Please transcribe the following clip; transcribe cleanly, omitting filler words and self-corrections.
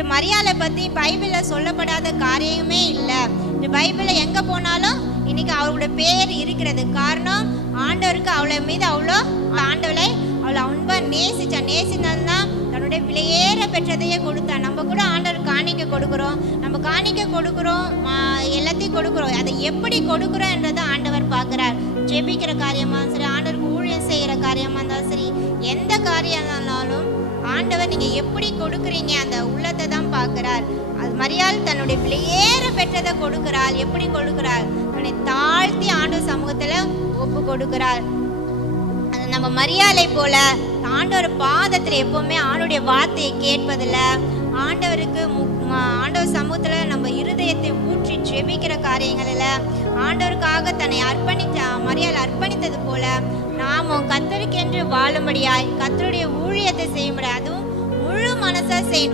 இன்று மரியாதை பற்றி பைபிளில் சொல்லப்படாத காரியமே இல்லை. இந்த பைபிளில் எங்கே போனாலும் இன்னைக்கு அவளோட பேர் இருக்கிறது. காரணம், ஆண்டவருக்கு அவளை மீது ஆண்டவளை அவளை அன்பாக நேசித்தான். தன்னுடைய விலையேற பெற்றதையே கொடுத்தான். நம்ம கூட ஆண்டவர் காணிக்க கொடுக்குறோம், எல்லாத்தையும் கொடுக்குறோம். அதை எப்படி கொடுக்குறோம் என்றதை ஆண்டவர் பார்க்குறார். ஜெபிக்கிற காரியமாக சரி, ஆண்டவருக்கு ஊழியம் செய்கிற காரியமாக இருந்தாலும் சரி, எந்த காரியம் இருந்தாலும் ஆண்டவர் நீங்கள் எப்படி கொடுக்குறீங்க அந்த உள்ளத்தை தான் பார்க்குறார். அது மரியாள் தன்னுடைய விலையேற பெற்றதை கொடுக்கிறாள். எப்படி கொடுக்கிறாள்? தன்னை தாழ்த்தி ஆண்டவர் சமூகத்தில் ஒப்பு கொடுக்கிறாள். நம்ம மரியாதை போல ஆண்டவர் பாதத்தில் எப்பவுமே ஆண்டவருடைய வார்த்தையை கேட்பதில்ல. ஆண்டவர் சமூகத்தில் நம்ம இருதயத்தை ஊற்றி ஜெபிக்கிற காரியங்களில் ஆண்டவருக்காக தன்னை மரியாதை அர்ப்பணித்தது போல நாமும் கர்த்தருக்கென்று வாழும்படியாய் கர்த்தருடைய ஊழியத்தை செய்யும்படியாய், அதுவும் முழு மனசா செய்யணும்.